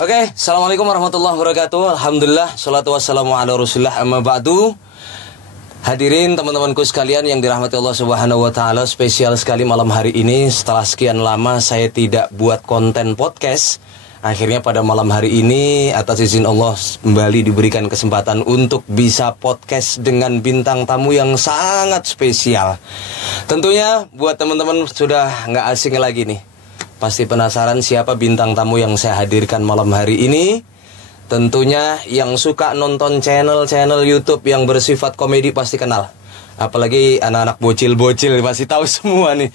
Oke, assalamualaikum warahmatullahi wabarakatuh. Alhamdulillah, salatu wassalamu ala rasulillah, amma ba'du. Hadirin teman-temanku sekalian yang dirahmati Allah Subhanahu wa taala, spesial sekali malam hari ini. Setelah sekian lama saya tidak buat konten podcast, akhirnya pada malam hari ini atas izin Allah kembali diberikan kesempatan untuk bisa podcast dengan bintang tamu yang sangat spesial. Tentunya buat teman-teman sudah nggak asing lagi nih, pasti penasaran siapa bintang tamu yang saya hadirkan malam hari ini. Tentunya yang suka nonton channel-channel YouTube yang bersifat komedi pasti kenal. Apalagi anak-anak bocil-bocil pasti tahu semua nih.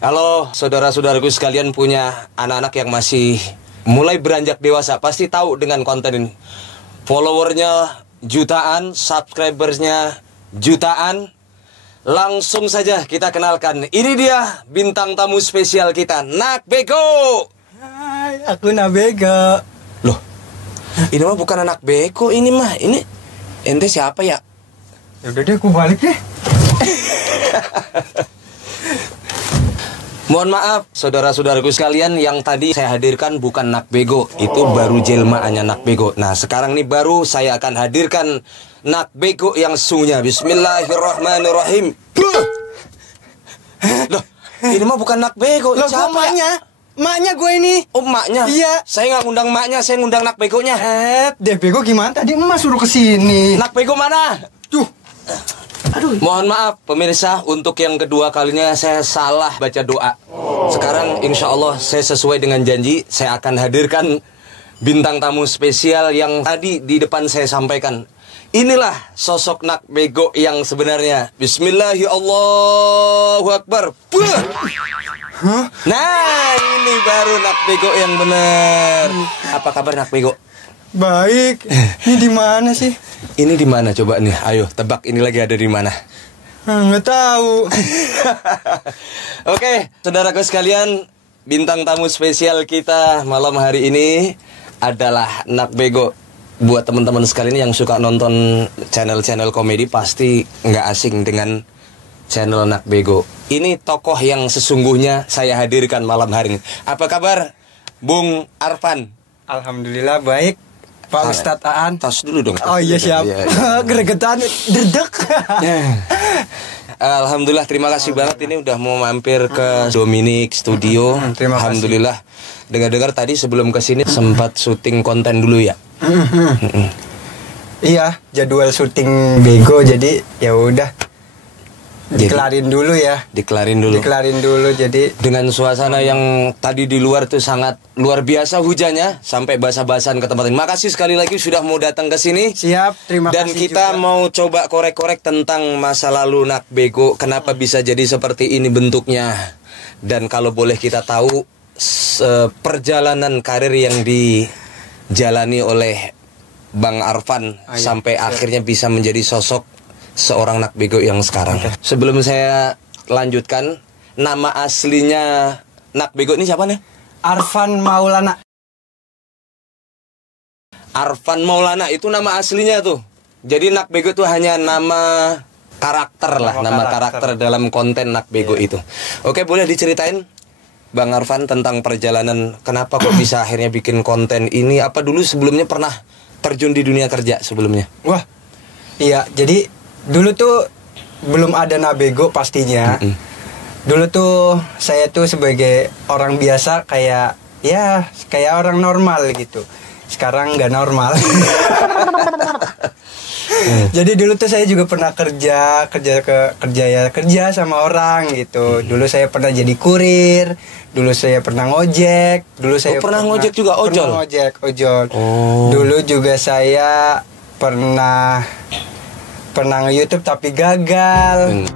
Kalau saudara-saudaraku sekalian punya anak-anak yang masih mulai beranjak dewasa, pasti tahu dengan konten ini. Followernya jutaan, subscribersnya jutaan. Langsung saja kita kenalkan. Ini dia bintang tamu spesial kita, Nak Bego. Hai, aku Nak Bego. Loh, ini mah bukan anak bego, ini mah. Ini ente siapa ya? Ya udah deh, aku balik deh. Mohon maaf saudara-saudaraku sekalian, yang tadi saya hadirkan bukan Nak Bego, itu baru jelmaannya Nak Bego. Nah, sekarang nih baru saya akan hadirkan Nak Bego yang sesungguhnya. Bismillahirrahmanirrahim. Loh, ini mah bukan Nak Bego. Loh, siapa maknya? Maknya gue ini. Oh, maknya? Iya. Saya nggak ngundang maknya, saya ngundang Nak Begonya. Deh Bego gimana? Tadi emas suruh kesini. Nak Bego mana? Tuh. Aduh. Mohon maaf pemirsa, untuk yang kedua kalinya saya salah baca doa. Sekarang insya Allah saya sesuai dengan janji, saya akan hadirkan bintang tamu spesial yang tadi di depan saya sampaikan. Inilah sosok Nak Bego yang sebenarnya. Bismillahirrahmanirrahim. Huh? Nah, ini baru Nak Bego yang benar. Apa kabar Nak Bego? Baik. Ini di mana sih? Ini di mana coba nih? Ayo tebak, ini lagi ada di mana? Nggak tahu. Oke, saudaraku sekalian, bintang tamu spesial kita malam hari ini adalah Nak Bego. Buat teman-teman sekalian yang suka nonton channel-channel komedi pasti nggak asing dengan channel Nak Bego. Ini tokoh yang sesungguhnya saya hadirkan malam hari ini. Apa kabar, Bung Arfan? Alhamdulillah baik. Pak Ustadz Aan. Tos dulu dong. Oh iya siap. Gregetan, derdek. Alhamdulillah, terima kasih banget ini udah mau mampir ke Dominic Studio. Terima kasih. Alhamdulillah. Dengar-dengar tadi sebelum kesini sempat syuting konten dulu ya. Iya, jadwal syuting Bego, jadi ya udah. Dikelarin dulu ya. Dikelarin dulu. Jadi dengan suasana yang tadi di luar tuh sangat luar biasa hujannya sampai basah-basahan ke tempat ini. Makasih sekali lagi sudah mau datang ke sini. Siap, terima Dan kasih. Dan kita juga mau coba korek-korek tentang masa lalu Nak Bego. Kenapa bisa jadi seperti ini bentuknya? Dan kalau boleh kita tahu perjalanan karir yang dijalani oleh Bang Arfan sampai akhirnya bisa menjadi sosok seorang Nak Bego yang sekarang. Sebelum saya lanjutkan, nama aslinya Nak Bego ini siapa nih? Arfan Maulana. Arfan Maulana itu nama aslinya tuh. Jadi Nak Bego itu hanya nama karakter lah, nama karakter dalam konten Nak Bego itu. Oke, boleh diceritain Bang Arfan tentang perjalanan kenapa kok bisa akhirnya bikin konten ini? Apa dulu sebelumnya pernah terjun di dunia kerja sebelumnya? Wah, iya. Jadi dulu tuh belum ada Nak Bego pastinya. Dulu tuh saya tuh sebagai orang biasa kayak orang normal gitu. Sekarang nggak normal. Jadi dulu tuh saya juga pernah kerja sama orang gitu. Dulu saya pernah jadi kurir. Dulu saya pernah ngojek. Dulu saya pernah ngojek juga, ojol. Ojol. Dulu juga saya pernah nge-YouTube tapi gagal.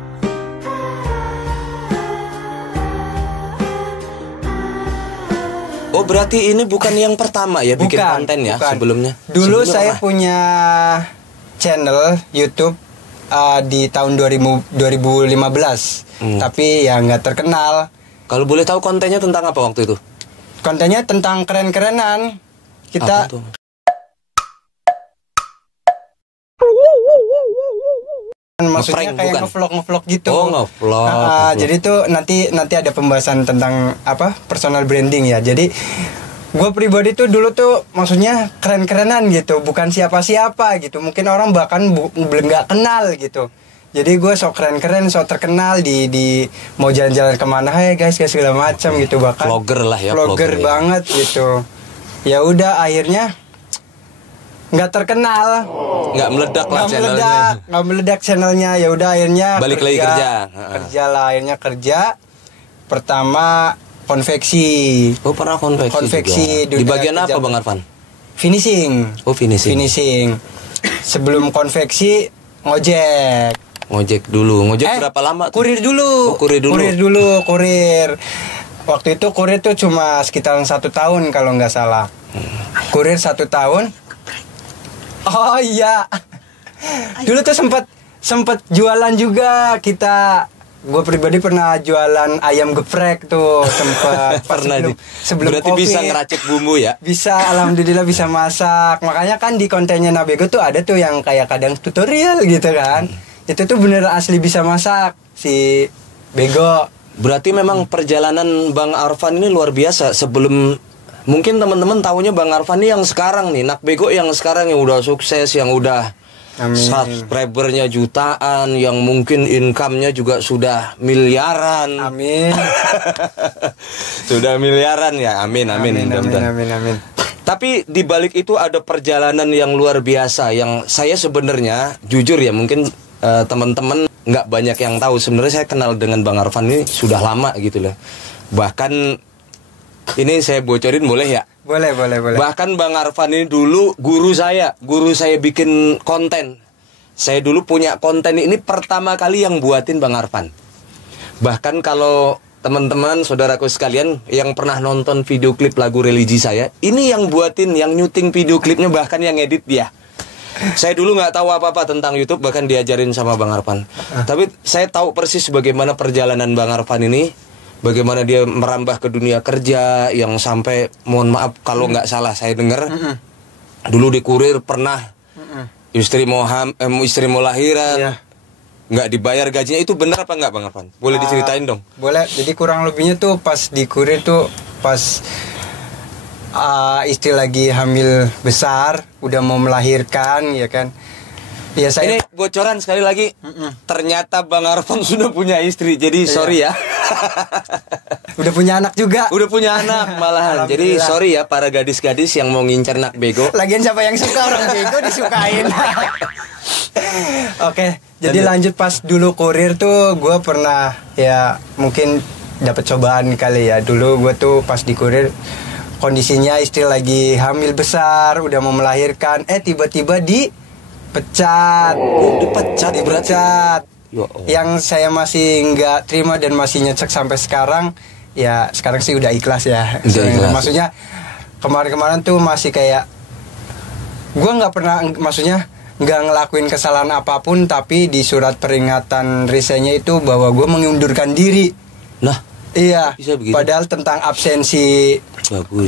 Oh, berarti ini bukan yang pertama ya bikin konten ya sebelumnya? Dulu saya punya channel YouTube di tahun 2015. Tapi ya nggak terkenal. Kalau boleh tahu kontennya tentang apa waktu itu? Kontennya tentang keren-kerenan. Kita maksudnya kayak ngevlog gitu. Oh, ngevlog. Jadi tuh nanti ada pembahasan tentang personal branding ya. Jadi gue pribadi tuh dulu tuh maksudnya keren-kerenan gitu, bukan siapa-siapa gitu. Mungkin orang bahkan belum nggak kenal gitu. Jadi gue sok keren-keren, sok terkenal di mau jalan-jalan kemana, hai guys segala macam gitu, bahkan vlogger lah ya, vlogger ya. banget gitu. Ya udah akhirnya nggak terkenal, nggak meledak lah channelnya, nggak meledak channelnya. Ya udah akhirnya balik lagi kerja lah, akhirnya kerja pertama konveksi. Oh pernah konveksi juga. Di bagian apa Bang Arfan? Finishing. Oh finishing. Sebelum konveksi ngojek dulu. Berapa lama tuh? Kurir dulu. Oh, kurir. Waktu itu kurir tuh cuma sekitaran 1 tahun kalau nggak salah. Kurir 1 tahun. Oh iya. Dulu tuh sempet jualan juga kita. Gue pribadi pernah jualan ayam geprek tuh, sempet pernah sebelum berarti COVID. Bisa ngeracik bumbu ya? Bisa, alhamdulillah bisa masak. Makanya kan di kontennya Nabego tuh ada tuh yang kayak kadang tutorial gitu kan. Itu tuh bener asli bisa masak si Bego. Berarti memang perjalanan Bang Arfan ini luar biasa. Sebelum mungkin teman-teman tahunya Bang Arfan ini yang sekarang nih, Nabego yang sekarang yang udah sukses, yang udah subscribernya jutaan, yang mungkin income-nya juga sudah miliaran. Amin. Sudah miliaran ya. Amin. Amin. Tapi di balik itu ada perjalanan yang luar biasa yang saya sebenarnya jujur ya, mungkin teman-teman nggak banyak yang tahu. Sebenarnya saya kenal dengan Bang Arfan ini sudah lama gitu loh. Bahkan ini saya bocorin boleh ya? Boleh. Bahkan Bang Arfan ini dulu guru saya bikin konten. Saya dulu punya konten ini pertama kali yang buatin Bang Arfan. Bahkan kalau teman-teman, saudaraku sekalian yang pernah nonton video klip lagu religi saya, ini yang buatin, yang nyuting video klipnya, bahkan yang edit dia. Saya dulu nggak tahu apa-apa tentang YouTube, bahkan diajarin sama Bang Arfan. Tapi saya tahu persis bagaimana perjalanan Bang Arfan ini. Bagaimana dia merambah ke dunia kerja yang sampai, mohon maaf kalau nggak salah saya dengar, dulu di kurir pernah istri mau lahiran, nggak dibayar gajinya. Itu benar apa nggak Bang Arfan? Boleh diceritain dong? Boleh. Jadi kurang lebihnya tuh pas di kurir tuh pas istri lagi hamil besar, udah mau melahirkan, ya kan. Ya, ini bocoran sekali lagi. Ternyata Bang Arfan sudah punya istri. Jadi sorry ya. Udah punya anak juga. Udah punya anak malahan. Jadi sorry ya para gadis-gadis yang mau ngincer Nabego. Lagian siapa yang suka orang bego disukain. Oke, jadi lanjut pas dulu kurir tuh gue pernah ya mungkin dapat cobaan kali ya. Dulu gue tuh pas di kurir kondisinya istri lagi hamil besar, udah mau melahirkan, tiba-tiba dipecat. Dipecat. Yang saya masih nggak terima dan masih nyecek sampai sekarang. Ya sekarang sih udah ikhlas ya. Maksudnya kemarin-kemarin tuh masih kayak gue nggak pernah, maksudnya nggak ngelakuin kesalahan apapun, tapi di surat peringatan resignnya itu bahwa gue mengundurkan diri. Nah, iya. Padahal tentang absensi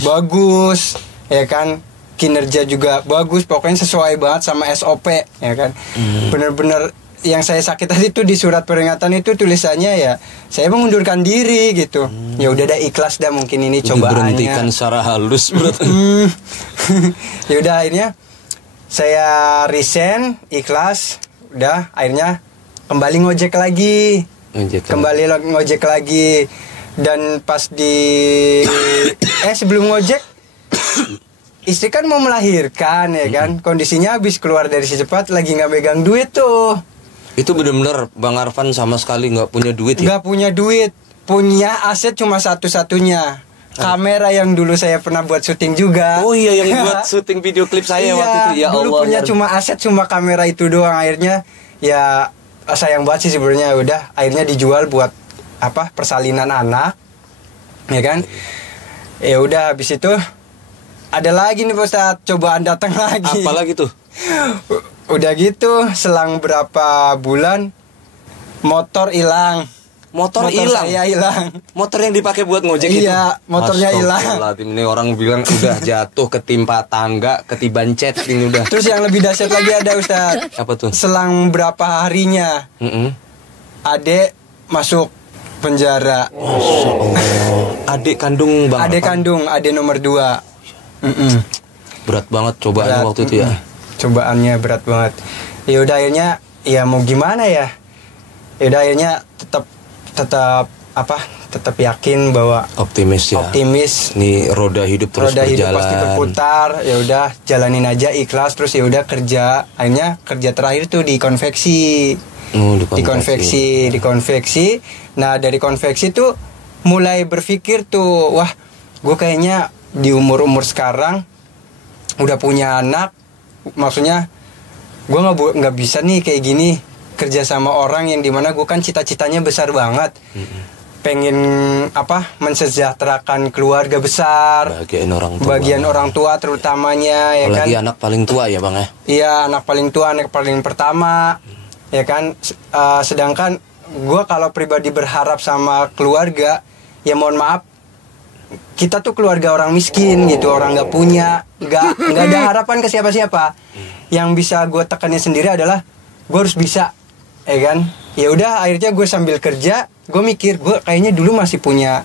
bagus, ya kan. Kinerja juga bagus, pokoknya sesuai banget sama SOP, ya kan. Bener-bener yang saya sakit hati itu di surat peringatan itu tulisannya ya saya mengundurkan diri gitu. Ya udah dah ikhlas dah, mungkin ini cobaannya. Diberhentikan secara halus berarti. Ya udah akhirnya saya resign, ikhlas, udah akhirnya kembali ngojek lagi. Ngojek lagi. Dan pas sebelum ngojek istri kan mau melahirkan, ya kan. Kondisinya habis keluar dari secepat, lagi nggak megang duit tuh. Itu benar-benar Bang Arfan sama sekali nggak punya duit ya? Nggak punya duit, punya aset cuma satu-satunya kamera yang dulu saya pernah buat syuting juga. Oh iya, yang buat syuting video klip saya waktu itu. Ya dulu Allah, punya cuma aset, cuma kamera itu doang. Akhirnya ya sayang banget sih sebenarnya. Udah akhirnya dijual buat persalinan anak, ya kan. Ya udah habis itu ada lagi nih Pak Ustadz, cobaan datang lagi. Apa lagi tuh? Udah gitu selang berapa bulan motor hilang. Motor saya hilang. Motor yang dipakai buat ngojek itu? Iya, motornya hilang. Ini orang bilang udah jatuh ketimpa tangga, ketiban cet ini udah. Terus yang lebih dahsyat lagi ada Ustadz. Apa tuh? Selang berapa harinya adek masuk penjara. Adik kandung Bang Adek kandung, adek nomor 2. Berat banget cobaannya waktu itu ya. Cobaannya berat banget. Ya udah akhirnya ya mau gimana ya. Ya udah akhirnya tetap yakin bahwa optimis ya. Optimis. Nih roda hidup terus roda berjalan. Hidup pasti berputar. Ya udah jalanin aja ikhlas terus ya udah kerja. Akhirnya kerja terakhir tuh di konveksi. Di konveksi. Nah, dari konveksi tuh mulai berpikir tuh, wah, gue kayaknya di umur sekarang udah punya anak, maksudnya gue nggak bisa nih kayak gini kerja sama orang yang dimana gue kan cita-citanya besar banget, pengen mensejahterakan keluarga besar, bagian orang tua terutamanya, ya kan. Apalagi anak paling tua ya bang ya. Iya, anak paling tua, anak paling pertama, ya kan. Sedangkan gue kalau pribadi berharap sama keluarga, ya mohon maaf, kita tuh keluarga orang miskin gitu, orang nggak punya, nggak ada harapan ke siapa-siapa. Yang bisa gue tekannya sendiri adalah gue harus bisa, ya kan. Ya udah akhirnya gue sambil kerja, gue mikir gue kayaknya dulu masih punya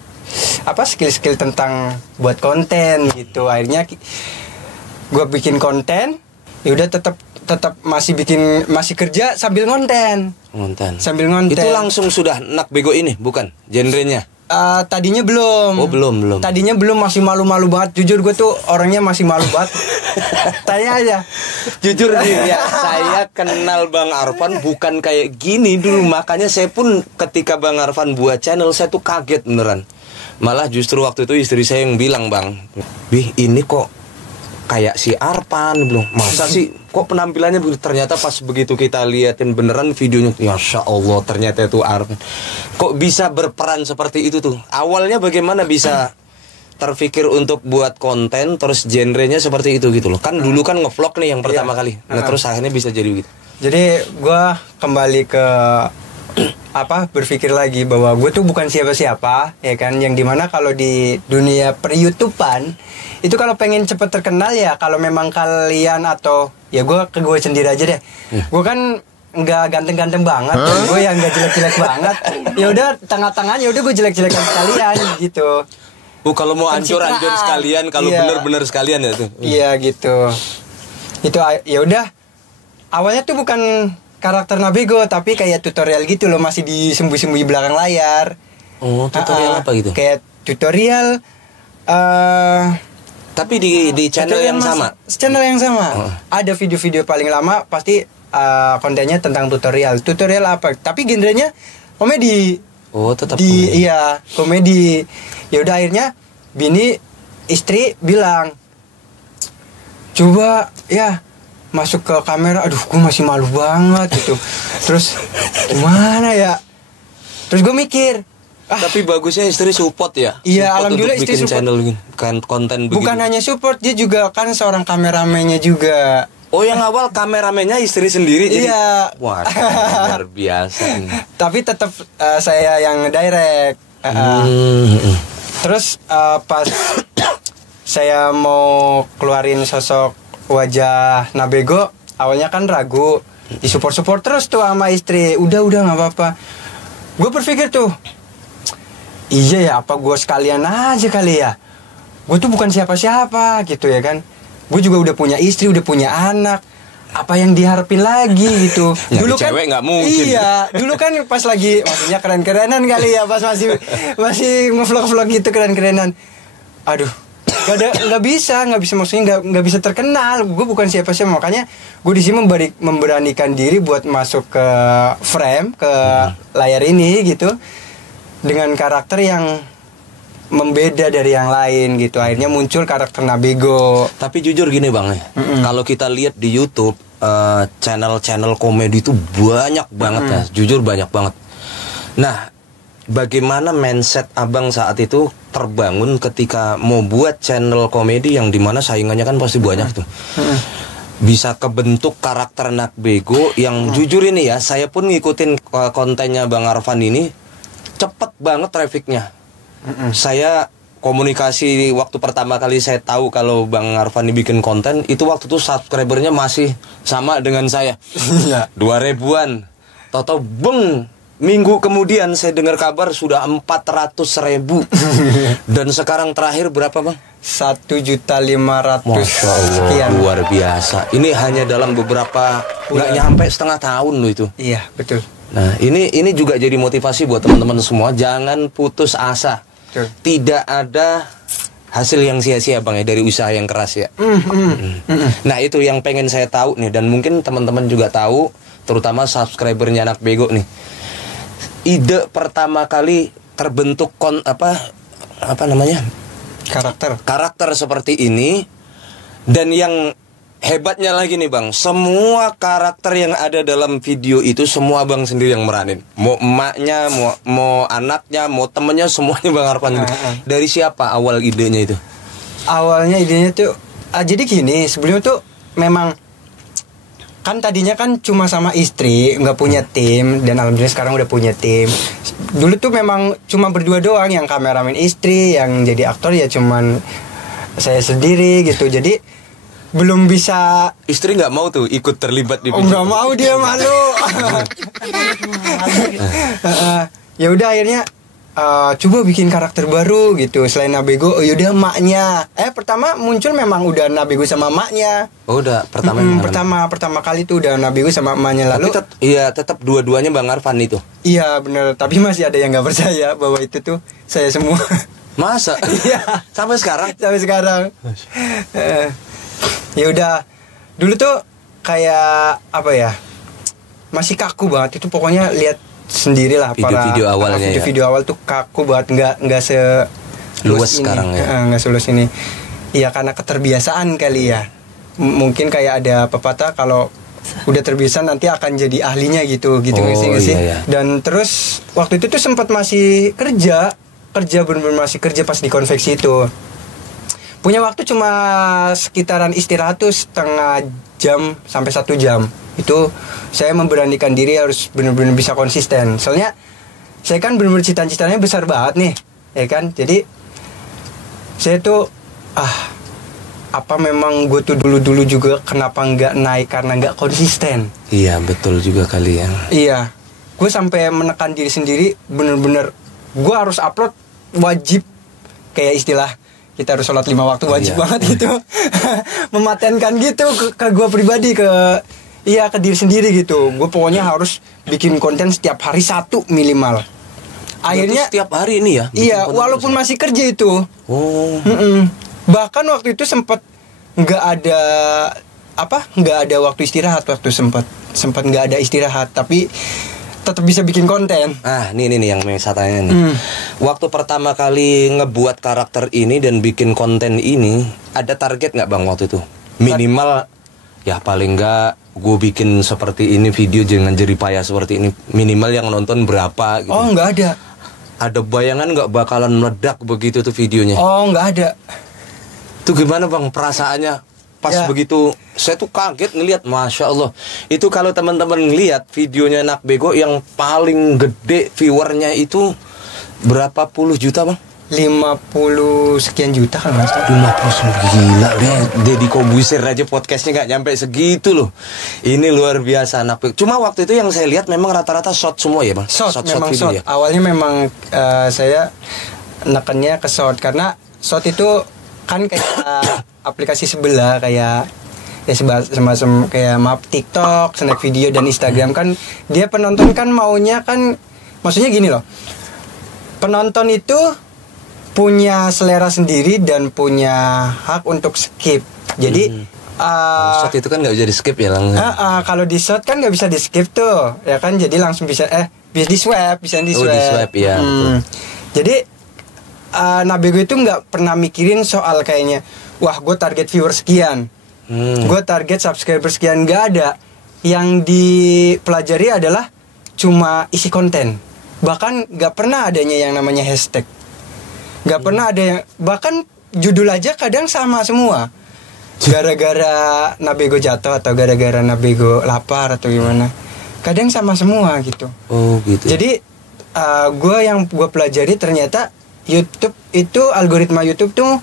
skill-skill tentang buat konten gitu. Akhirnya gue bikin konten, ya udah tetap masih kerja sambil ngonten. Sambil ngonten. Itu langsung sudah Nak Bego ini bukan genrenya? Tadinya belum. Oh belum. Tadinya belum, masih malu-malu banget. Jujur gue tuh orangnya masih malu banget. Tanya aja. Jujur nih ya, saya kenal Bang Arfan bukan kayak gini dulu. Makanya saya pun ketika Bang Arfan buat channel, saya tuh kaget beneran. Malah justru waktu itu istri saya yang bilang, Bang, Wih ini kok kayak si Arfan belum. Masa sih kok penampilannya begitu? Ternyata pas begitu kita liatin beneran videonya, Masya Allah ternyata itu Arfan. Kok bisa berperan seperti itu tuh? Awalnya bagaimana bisa terpikir untuk buat konten terus genrenya seperti itu gitu loh? Kan dulu kan ngevlog nih yang pertama kali. Nah terus akhirnya bisa jadi gitu. Jadi gue kembali ke berpikir lagi bahwa gue tuh bukan siapa-siapa, ya kan, yang dimana kalau di dunia per-YouTubean itu kalau pengen cepet terkenal ya kalau memang kalian atau ya gue sendiri aja deh. Gue kan nggak ganteng-ganteng banget, gue yang nggak jelek-jelek banget. Ya udah tengah-tengahnya udah gue jelek-jelekan sekalian gitu. Kalau mau hancur-hancur sekalian, kalau bener-bener sekalian ya tuh. Iya gitu. Itu ya udah. Awalnya tuh bukan karakter Nabego tapi kayak tutorial gitu loh, masih disembunyi-sembunyi belakang layar. Oh, tutorial apa gitu? Kayak tutorial tapi di channel yang sama. Channel yang sama. Ada video-video paling lama pasti kontennya tentang tutorial. Tutorial apa? Tapi genrenya komedi. Oh, tetap komedi. Iya, komedi. Ya udah akhirnya istri bilang, "Coba ya masuk ke kamera." Aduh, gue masih malu banget gitu. Terus gimana ya? Terus gue mikir, tapi bagusnya istri support ya. Iya, support alhamdulillah istri bikin support. Channel kan konten begitu. Bukan hanya support, dia juga kan seorang kameramennya juga. Oh, yang awal kameramennya istri sendiri jadi. Iya. Wah, luar biasa. Tapi tetap saya yang direct. Terus pas saya mau keluarin sosok wajah Nabego, awalnya kan ragu, disupport terus tuh sama istri. Udah nggak apa-apa. Gue berpikir tuh, iya ya, apa gue sekalian aja kali ya. Gue tuh bukan siapa-siapa gitu ya kan. Gue juga udah punya istri, udah punya anak. Apa yang diharapin lagi gitu. Dulu kan cewek nggak mungkin. Iya, dulu kan pas lagi maksudnya keren-kerenan kali ya, pas masih nge-vlog gitu keren-kerenan. Aduh, nggak bisa maksudnya nggak bisa terkenal. Gue bukan siapa-siapa, makanya gue di sini memberanikan diri buat masuk ke frame, ke layar ini gitu dengan karakter yang membeda dari yang lain gitu. Akhirnya muncul karakter Nabego. Tapi jujur gini bang, kalau kita lihat di YouTube channel-channel komedi itu banyak banget ya, jujur banyak banget. Nah, bagaimana mindset abang saat itu terbangun ketika mau buat channel komedi yang dimana saingannya kan pasti banyak tuh. Bisa kebentuk karakter Nabego yang jujur ini ya, saya pun ngikutin kontennya Bang Arfan ini, cepet banget trafficnya. Saya komunikasi waktu pertama kali saya tahu kalau Bang Arfan ini bikin konten, itu waktu itu subscribernya masih sama dengan saya. 2000-an. Toto beng minggu kemudian saya dengar kabar sudah 400.000. Dan sekarang terakhir berapa bang? 1.500.000 Masya Allah, sekian. luar biasa. Ini hanya dalam beberapa, nggak nyampe setengah tahun loh itu. Iya betul. Nah ini juga jadi motivasi buat teman-teman semua. Jangan putus asa. Betul. Tidak ada hasil yang sia-sia bang ya dari usaha yang keras ya. Nah itu yang pengen saya tahu nih, dan mungkin teman-teman juga tahu, terutama subscribernya Anak Bego nih. Ide pertama kali terbentuk apa namanya? Karakter seperti ini. Dan yang hebatnya lagi nih bang, semua karakter yang ada dalam video itu semua bang sendiri yang meranin. Mau emaknya, mau anaknya, mau temennya, semuanya bang Arfan. Dari siapa awal idenya itu? Awalnya idenya tuh jadi gini, sebelumnya tuh memang kan tadinya kan cuma sama istri, nggak punya tim, dan alhamdulillah sekarang udah punya tim. Dulu tuh memang cuma berdua doang, yang kameramen istri, yang jadi aktor ya cuman saya sendiri gitu. Jadi belum bisa. Istri nggak mau tuh ikut terlibat di video? Nggak mau, dia malu. Ya udah akhirnya coba bikin karakter baru gitu. Selain Nabego, yaudah emaknya. Pertama muncul memang udah Nabego sama emaknya. Oh udah pertama kali tuh udah Nabego sama emaknya. Lalu tetap dua-duanya Bang Arfan itu. Iya bener, tapi masih ada yang nggak percaya bahwa itu tuh saya semua. Masa? Iya. Sampai sekarang? Sampai sekarang. Ya udah, dulu tuh kayak apa ya? Masih kaku banget itu, pokoknya lihat sendirilah video awalnya. Video awal tuh kaku banget, nggak luas sekarang ya. Nggak selus ini. Iya karena keterbiasaan kali ya. Mungkin kayak ada pepatah kalau udah terbiasa nanti akan jadi ahlinya gitu sih. Iya. Dan terus waktu itu tuh sempat masih kerja benar-benar masih kerja pas di konveksi itu. Punya waktu cuma sekitaran istirahat tuh setengah jam sampai 1 jam. Itu saya memberanikan diri harus benar-benar bisa konsisten. Soalnya saya kan benar-benar cita-citanya besar banget nih, ya kan? Jadi saya tuh apa memang gue tuh dulu juga kenapa nggak naik karena nggak konsisten? Iya betul juga kali ya. Iya, gue sampai menekan diri sendiri, bener-bener gue harus upload wajib, kayak istilah kita harus sholat 5 waktu wajib banget gitu. Mematenkan gitu ke gue pribadi, ke diri sendiri gitu. Gue pokoknya harus bikin konten setiap hari 1 minimal. Akhirnya setiap hari ini ya? Iya, walaupun masih kerja itu. Bahkan waktu itu sempat nggak ada waktu istirahat, sempat nggak ada istirahat, tapi tetap bisa bikin konten. Ini yang saya tanya nih. Waktu pertama kali ngebuat karakter ini dan bikin konten ini, ada target nggak bang waktu itu? Minimal ya paling nggak gue bikin seperti ini, video jangan jeripaya seperti ini, minimal yang nonton berapa gitu. Oh nggak ada. Ada bayangan nggak bakalan meledak begitu tuh videonya? Oh nggak ada. Itu gimana bang perasaannya pas begitu? Saya tuh kaget ngelihat, Masya Allah. Itu kalau teman-teman ngelihat videonya Anak Bego yang paling gede viewernya itu berapa puluh juta bang? 50 sekian juta kan mas. 50 gila deh. Deddy Kobuser aja podcastnya nggak nyampe segitu loh. Ini luar biasa Anak Bego. Cuma waktu itu yang saya lihat memang rata-rata short semua ya bang. Short video. Ya? Awalnya memang saya nekennya ke short, karena short itu kan kayak aplikasi sebelah, kayak semacam kayak TikTok, snack video dan Instagram. Kan dia penonton kan maunya kan, maksudnya gini loh, penonton itu punya selera sendiri dan punya hak untuk skip. Jadi short itu kan nggak bisa di skip ya langsung. Kalau di short kan nggak bisa di skip tuh, ya kan? Jadi langsung bisa bisa di swipe. Di swipe ya. Jadi Nabego itu nggak pernah mikirin soal kayaknya, wah gue target viewer sekian, gue target subscriber sekian, nggak ada. Yang dipelajari adalah cuma isi konten. Bahkan nggak pernah adanya yang namanya hashtag, nggak pernah ada yang, bahkan judul aja kadang sama semua. Gara-gara Nabego jatuh atau gara-gara Nabego lapar atau gimana, kadang sama semua gitu. Oh gitu. Jadi gue pelajari ternyata YouTube itu, algoritma YouTube tuh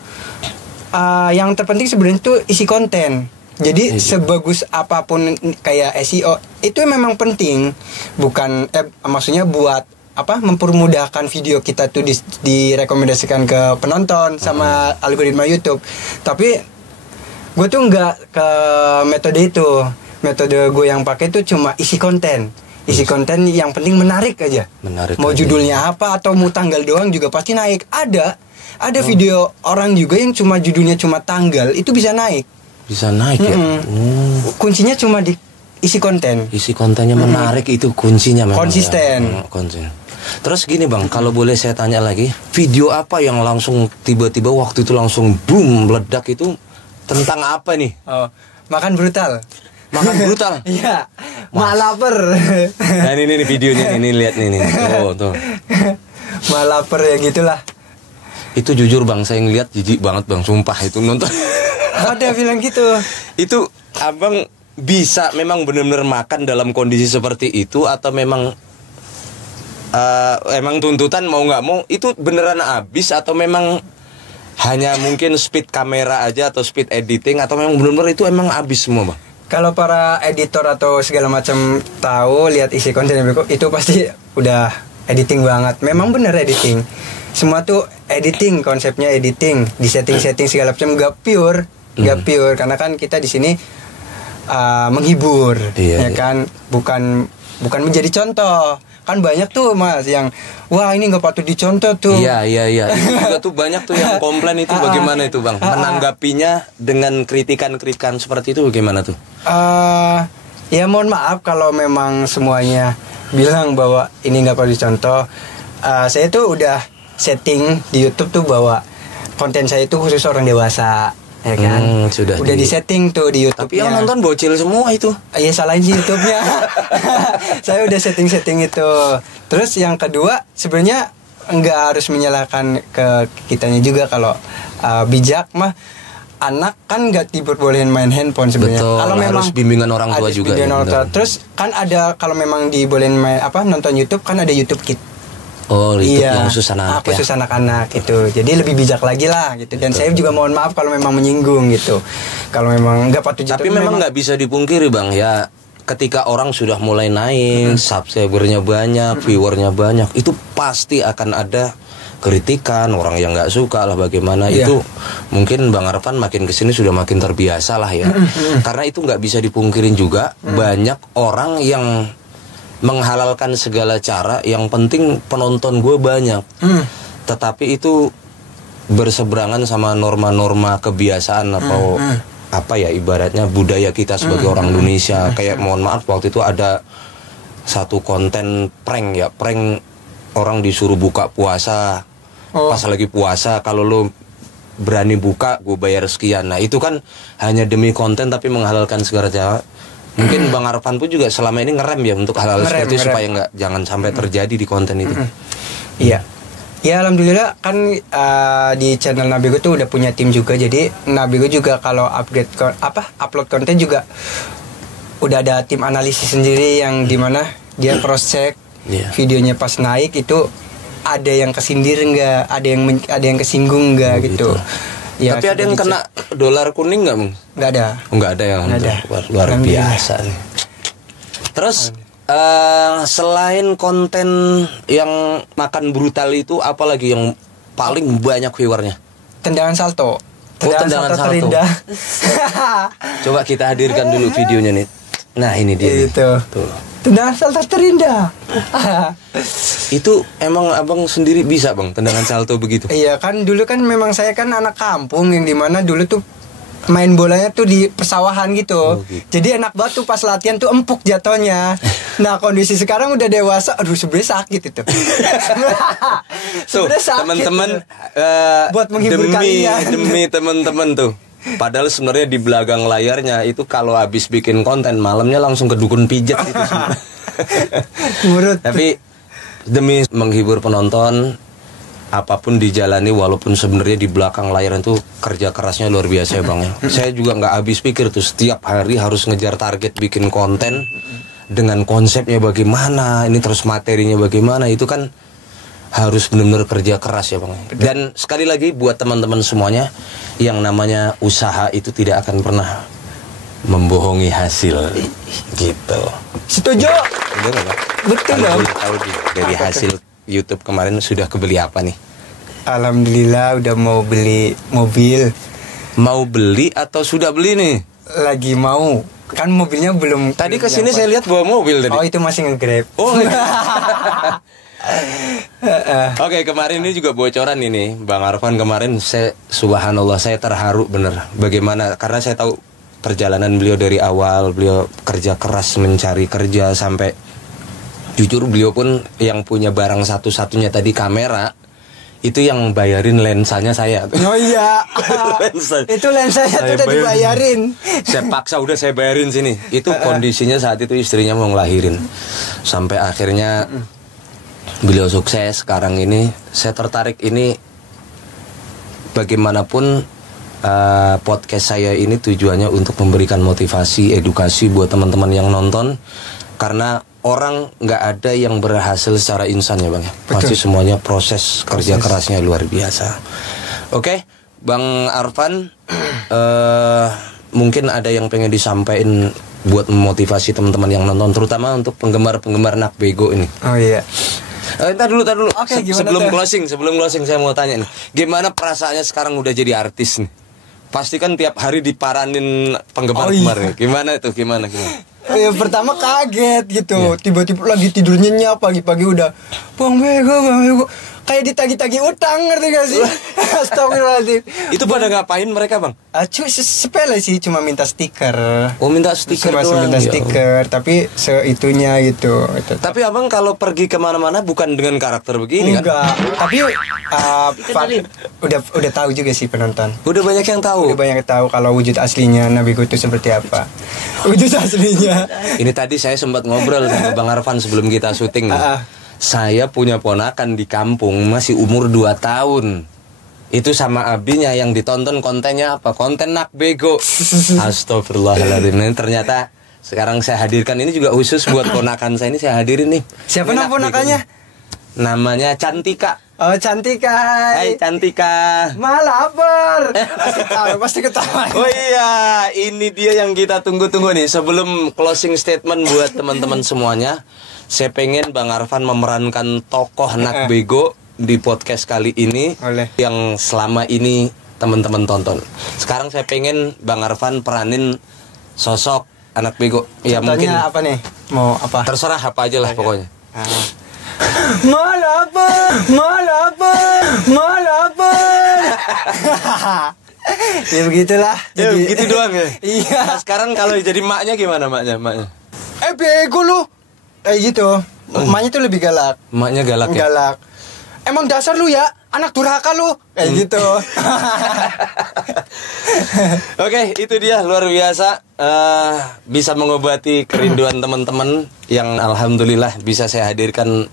yang terpenting sebenarnya tuh isi konten. Jadi sebagus apapun kayak SEO itu memang penting, bukan maksudnya buat apa mempermudahkan video kita tuh direkomendasikan ke penonton sama algoritma YouTube. Tapi gue tuh nggak ke metode itu. Metode gue yang pakai tuh cuma isi konten yang penting menarik aja. Mau judulnya apa atau mau tanggal doang juga pasti naik. Ada video orang juga yang cuma judulnya cuma tanggal itu bisa naik. Bisa naik ya. Kuncinya cuma di isi konten. Isi kontennya menarik itu kuncinya memang. Konsisten. Konsisten. Terus gini bang, kalau boleh saya tanya lagi, video apa yang langsung tiba-tiba waktu itu langsung boom meledak itu tentang apa nih? Oh, makan brutal. Makan brutal. Iya. Mak lapar. Nah ini videonya ini lihat nih. Tuh. Mak lapar ya gitulah. Itu jujur bang, saya ngeliat jijik banget bang, sumpah itu nonton. Ada bilang gitu. Itu abang bisa memang benar-benar makan dalam kondisi seperti itu atau memang emang tuntutan mau nggak mau itu beneran habis atau memang hanya mungkin speed kamera aja atau speed editing atau memang benar-benar itu emang habis semua bang? Kalau para editor atau segala macam tahu lihat isi konten itu pasti udah editing banget. Memang bener editing. Semua tuh editing, konsepnya editing, di setting segala macam nggak pure karena kan kita di sini menghibur, ya kan, bukan menjadi contoh. Kan banyak tuh mas yang wah ini nggak patut dicontoh tuh. Iya. Itu juga tuh banyak tuh yang komplain itu bagaimana itu bang? Menanggapinya dengan kritikan seperti itu bagaimana tuh? Ya mohon maaf kalau memang semuanya bilang bahwa ini nggak patut dicontoh. Saya tuh udah setting di YouTube tuh bahwa konten saya itu khusus orang dewasa, ya kan? Udah di setting tuh di YouTube. Tapi yang nonton bocil semua itu. Iya salahin sih YouTube-nya. Saya udah setting itu. Terus yang kedua sebenarnya nggak harus menyalahkan ke kitanya juga kalau bijak mah. Anak kan nggak diperbolehin main handphone sebenarnya. Kalau memang harus bimbingan orang tua juga. Terus kan ada kalau memang dibolehin main nonton YouTube kan ada YouTube Kids. Oh, itu yang khusus anak-anak khusus anak-anak gitu. Jadi lebih bijak lagi lah gitu. Dan saya juga mohon maaf kalau memang menyinggung gitu. Kalau memang nggak patut. Tapi memang nggak bisa dipungkiri bang ya. Ketika orang sudah mulai naik, subscribernya banyak, viewernya banyak, itu pasti akan ada kritikan orang yang nggak suka lah bagaimana. Itu mungkin Bang Arfan makin kesini sudah makin terbiasa lah ya. Karena itu nggak bisa dipungkirin juga banyak orang yang menghalalkan segala cara, yang penting penonton gue banyak. Tetapi itu berseberangan sama norma-norma kebiasaan atau apa ya ibaratnya budaya kita sebagai orang Indonesia. Kayak mohon maaf waktu itu ada satu konten prank orang disuruh buka puasa. Pas lagi puasa kalau lo berani buka gue bayar sekian. Nah itu kan hanya demi konten tapi menghalalkan segala cara. Mungkin Bang Arfan pun juga selama ini ngerem ya untuk hal-hal seperti itu supaya jangan sampai terjadi di konten itu. Iya. Ya alhamdulillah kan di channel Nabigo tuh udah punya tim juga. Jadi Nabigo juga kalau upload konten juga udah ada tim analisis sendiri yang dimana dia cross check videonya pas naik itu ada yang kesindir enggak, ada yang kesinggung enggak gitu. Ya, tapi ada yang kena dolar kuning nggak, Bang? Nggak ada. Nggak ada yang luar biasa nih. Terus selain konten yang makan brutal itu, apalagi yang paling banyak viewernya? Tendangan salto. Tendangan salto terindah. Coba kita hadirkan dulu videonya nih. Nah ini dia. Itu. Tuh. Tendangan salto terindah. Itu emang abang sendiri bisa bang tendangan salto begitu? Iya kan dulu kan memang saya kan anak kampung yang dimana dulu tuh main bolanya tuh di persawahan gitu. Jadi enak banget tuh pas latihan tuh empuk jatuhnya. Nah kondisi sekarang udah dewasa, aduh sebenarnya sakit itu. Sebenarnya sakit. Teman-teman buat menghibur kalian. Demi teman-teman tuh. Padahal sebenarnya di belakang layarnya itu kalau habis bikin konten malamnya langsung ke dukun pijat itu semua. Tapi demi menghibur penonton apapun dijalani walaupun sebenarnya di belakang layar itu kerja kerasnya luar biasa ya bang ya. Saya juga nggak habis pikir tuh setiap hari harus ngejar target bikin konten dengan konsepnya bagaimana ini terus materinya bagaimana itu kan harus benar-benar kerja keras ya bang. Dan sekali lagi buat teman-teman semuanya yang namanya usaha itu tidak akan pernah membohongi hasil gitu. Setuju. Bener nggak, Bang? Betul Kalau dong. boleh tahu dari hasil YouTube kemarin sudah kebeli apa nih? Alhamdulillah udah mau beli mobil. Mau beli atau sudah beli nih? Lagi mau. Kan mobilnya belum. Tadi belum kesini nyampe. saya lihat bawa mobil tadi. Oh itu masih nge-grab. Oh. Oke, kemarin ini juga bocoran ini, Bang Arfan. Kemarin saya subhanallah saya terharu bener. Bagaimana? Karena saya tahu perjalanan beliau dari awal, beliau kerja keras mencari kerja sampai jujur beliau pun yang punya barang satu-satunya tadi kamera. Itu yang bayarin lensanya saya. Oh iya. Lensa. Itu lensanya tuh Saya udah bayarin. dibayarin. Saya paksa udah saya bayarin sini. Itu kondisinya saat itu istrinya mau ngelahirin. Sampai akhirnya beliau sukses. Sekarang ini saya tertarik ini bagaimanapun podcast saya ini tujuannya untuk memberikan motivasi, edukasi buat teman-teman yang nonton. Karena orang nggak ada yang berhasil secara instan ya Bang ya. Pasti semuanya proses kerja kerasnya luar biasa. Oke, Bang Arfan, mungkin ada yang pengen disampaikan buat memotivasi teman-teman yang nonton, terutama untuk penggemar-penggemar Nak Bego ini. Oh iya. Ntar dulu. Oke, gimana Sebelum closing saya mau tanya nih, gimana perasaannya sekarang udah jadi artis nih? Pasti kan tiap hari diparanin penggemar-penggemar nih. Gimana itu? Gimana? Ya, pertama kaget gitu. Tiba-tiba lagi tidur nyenyak pagi-pagi udah Bang Bego. Kayak ditagi-tagi utang, ngerti gak sih? Astagfirullahaladzim. Itu pada ngapain mereka Bang? Sepele sih, cuma minta stiker. Oh minta stiker Cuma doang. minta Ya stiker, tapi seitunya gitu. Tapi abang kalau pergi kemana-mana bukan dengan karakter begini kan? Enggak. Tapi udah tahu juga sih penonton. Udah banyak yang tahu. Udah banyak tahu kalau wujud aslinya Nabi itu seperti apa. Wujud aslinya. Ini tadi saya sempat ngobrol sama Bang Arfan sebelum kita syuting nih. Saya punya ponakan di kampung masih umur 2 tahun. Itu sama abinya yang ditonton kontennya apa? Konten Nak Bego. Astagfirullahaladzim. Ini ternyata sekarang saya hadirkan ini juga khusus buat ponakan saya ini saya hadirin nih. Siapa Ini nama Nak ponakannya? Bego. Namanya Cantika. Oh Cantika. Hai Cantika. Malapar. Pasti ketawa. Oh iya, ini dia yang kita tunggu-tunggu nih. Sebelum closing statement buat teman-teman semuanya, saya pengen Bang Arfan memerankan tokoh Nak Bego di podcast kali ini. Oleh. Yang selama ini teman-teman tonton. Sekarang saya pengen Bang Arfan peranin sosok anak bego. Ya Contohnya mungkin apa nih? Mau apa? terserah apa aja lah pokoknya. Malapar. Ya begitulah. Ya gitu doang ya. Iya. Nah, sekarang kalau jadi maknya gimana maknya? Bego lu. Gitu. Emaknya tuh lebih galak. Maknya galak ya. Galak. Emang dasar lu ya, anak durhaka lu. Gitu. Oke, itu dia luar biasa. Bisa mengobati kerinduan teman-teman yang alhamdulillah bisa saya hadirkan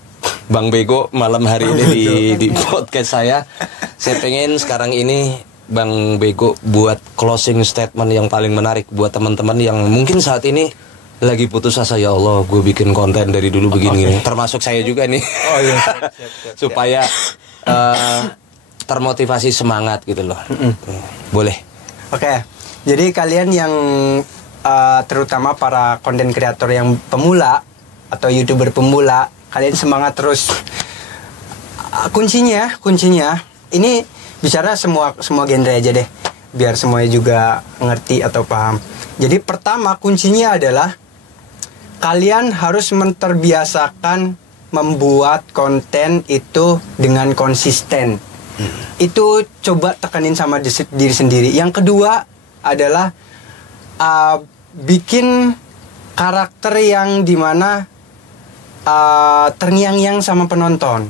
Bang Bego malam hari ini di podcast saya. Saya pengen sekarang ini Bang Bego buat closing statement yang paling menarik buat teman-teman yang mungkin saat ini lagi putus asa. Ya Allah, gue bikin konten dari dulu begini, termasuk saya juga nih. Oh iya. Supaya termotivasi semangat gitu loh. Boleh. Oke. Jadi kalian yang terutama para konten kreator yang pemula atau YouTuber pemula, kalian semangat terus. Kuncinya ini bicara semua genre aja deh, biar semuanya juga ngerti atau paham. Jadi pertama kuncinya adalah kalian harus terbiasakan membuat konten itu dengan konsisten. Itu coba tekanin sama diri sendiri. Yang kedua adalah bikin karakter yang dimana terngiang-ngiang sama penonton.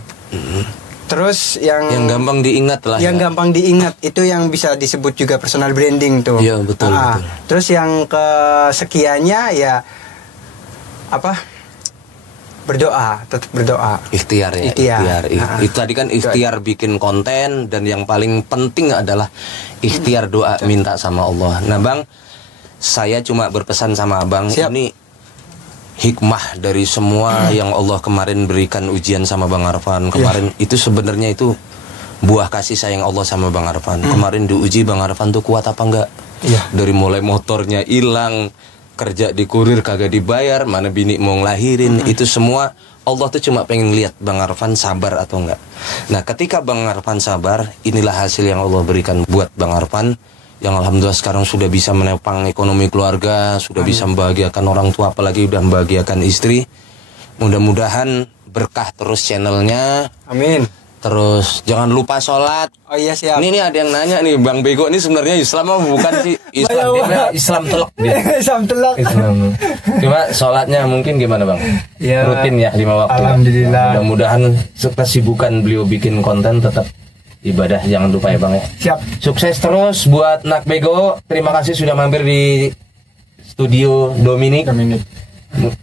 Terus yang gampang diingat lah. Yang gampang diingat itu yang bisa disebut juga personal branding tuh. Iya betul. Terus yang kesekiannya ya apa? Berdoa, tetap berdoa. Ikhtiar. Itu tadi kan ikhtiar bikin konten, dan yang paling penting adalah ikhtiar doa minta sama Allah. Nah Bang, saya cuma berpesan sama Abang. Siap. Ini hikmah dari semua yang Allah kemarin berikan ujian sama Bang Arfan kemarin. Itu sebenarnya itu buah kasih sayang Allah sama Bang Arfan. Kemarin diuji Bang Arfan tuh kuat apa enggak. Iya. Dari mulai motornya hilang, kerja di kurir kagak dibayar, mana bini mau ngelahirin, itu semua Allah tuh cuma pengen lihat Bang Arfan sabar atau enggak. Nah, ketika Bang Arfan sabar, inilah hasil yang Allah berikan buat Bang Arfan, yang alhamdulillah sekarang sudah bisa menopang ekonomi keluarga, sudah bisa membahagiakan orang tua, apalagi udah membahagiakan istri. Mudah-mudahan berkah terus channelnya. Amin. Terus jangan lupa sholat. Oh iya siap. Ini ada yang nanya nih, Bang Bego ini sebenarnya Islam apa bukan sih? Islam dia Islam telok dia. Islam telok. Islam. Cuma sholatnya mungkin gimana Bang? Ya, rutin ya 5 waktu. Alhamdulillah. Mudah-mudahan kesibukan beliau bikin konten tetap ibadah, jangan lupa ya Bang ya. Siap. Sukses terus buat Nak Bego. Terima kasih sudah mampir di studio Dominic.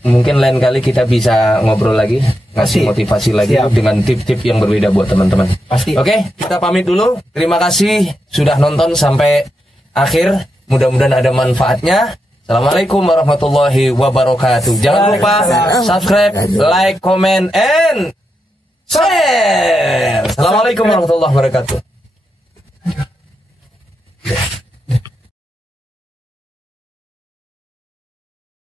Mungkin lain kali kita bisa ngobrol lagi, ngasih motivasi lagi dengan tip-tip yang berbeda buat teman-teman. Pasti. Oke, kita pamit dulu. Terima kasih sudah nonton sampai akhir. Mudah-mudahan ada manfaatnya. Assalamualaikum warahmatullahi wabarakatuh. Jangan lupa subscribe, like, comment, and share. Assalamualaikum warahmatullahi wabarakatuh.